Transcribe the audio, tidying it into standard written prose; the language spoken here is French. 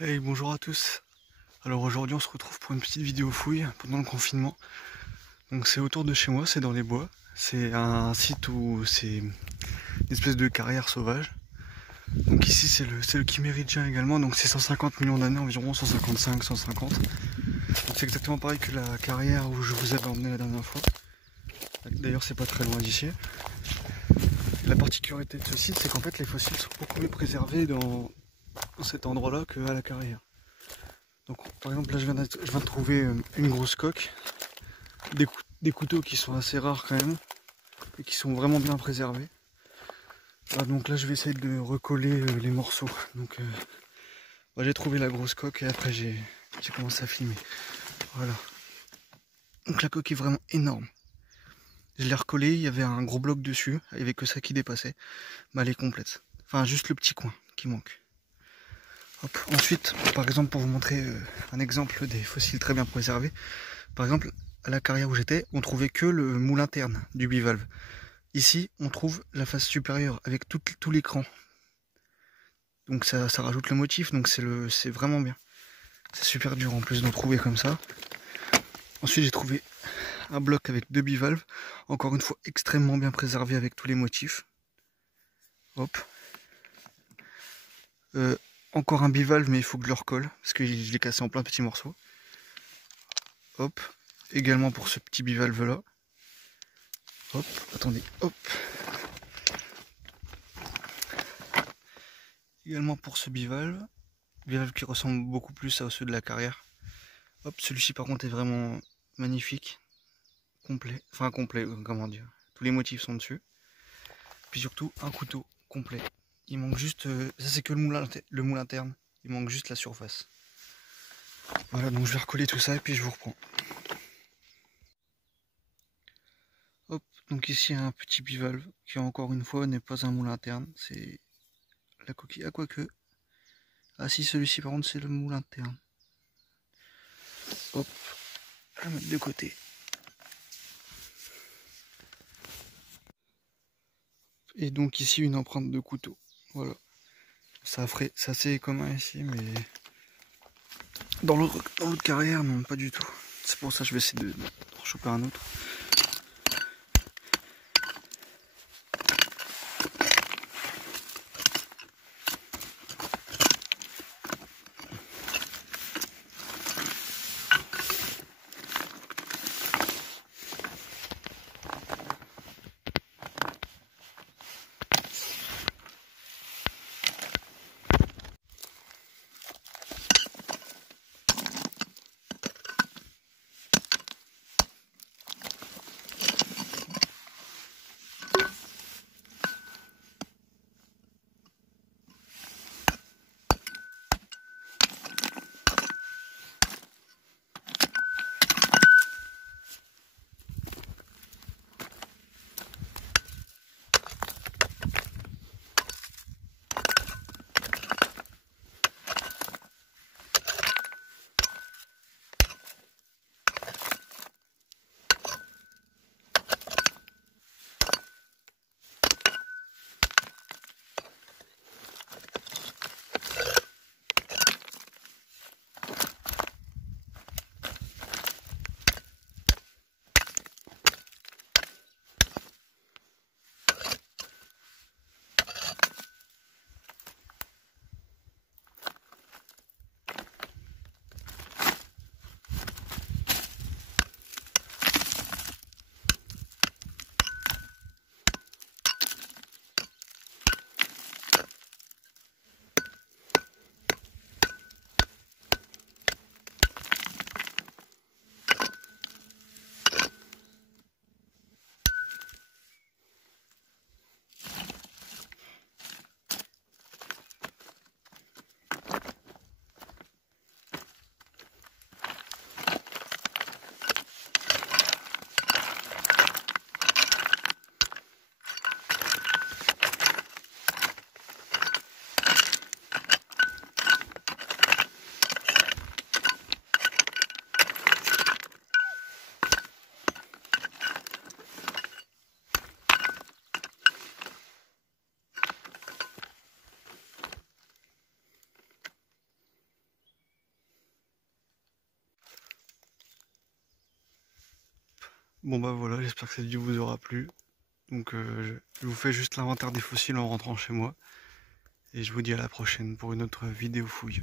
Hey, bonjour à tous. Alors aujourd'hui on se retrouve pour une petite vidéo fouille pendant le confinement. Donc c'est autour de chez moi, c'est dans les bois. C'est un site où c'est une espèce de carrière sauvage. Donc ici c'est le Kiméridien également, donc c'est 150 millions d'années environ, 155, 150. Donc c'est exactement pareil que la carrière où je vous avais emmené la dernière fois. D'ailleurs c'est pas très loin d'ici. La particularité de ce site, c'est qu'en fait les fossiles sont beaucoup mieux préservés dans cet endroit-là qu'à la carrière. Donc par exemple là je viens de trouver une grosse coque, des couteaux qui sont assez rares quand même, et qui sont vraiment bien préservés. Donc là je vais essayer de recoller les morceaux. Donc j'ai trouvé la grosse coque et après j'ai commencé à filmer. Voilà. Donc la coque est vraiment énorme. Je l'ai recollée, il y avait un gros bloc dessus, il n'y avait que ça qui dépassait. Mais elle est complète. Enfin juste le petit coin qui manque. Hop. Ensuite, par exemple, pour vous montrer un exemple des fossiles très bien préservés, par exemple, à la carrière où j'étais, on trouvait que le moule interne du bivalve. Ici, on trouve la face supérieure avec tout l'écran. Donc ça rajoute le motif, donc c'est vraiment bien. C'est super dur en plus d'en trouver comme ça. Ensuite, j'ai trouvé un bloc avec deux bivalves, encore une fois extrêmement bien préservé avec tous les motifs. Hop. Encore un bivalve, mais il faut que je le recolle, parce que je l'ai cassé en plein petits morceaux. Hop. Également pour ce petit bivalve là. Hop, attendez, hop. Également pour ce bivalve qui ressemble beaucoup plus à ceux de la carrière. Hop, celui-ci par contre est vraiment magnifique. Complet, enfin complet, comment dire. Tous les motifs sont dessus. Puis surtout un couteau complet. Il manque juste, ça c'est que le moule interne. Il manque juste la surface. Voilà, donc je vais recoller tout ça et puis je vous reprends. Hop, donc ici un petit bivalve qui encore une fois n'est pas un moule interne. C'est la coquille à quoique. Ah si, celui-ci par contre c'est le moule interne. Hop, je vais mettre de côté. Et donc ici une empreinte de couteau. Voilà. C'est assez commun ici, mais dans l'autre carrière, non, pas du tout. C'est pour ça que je vais essayer de choper un autre. Bon bah voilà, j'espère que cette vidéo vous aura plu. Donc je vous fais juste l'inventaire des fossiles en rentrant chez moi. Et je vous dis à la prochaine pour une autre vidéo fouille.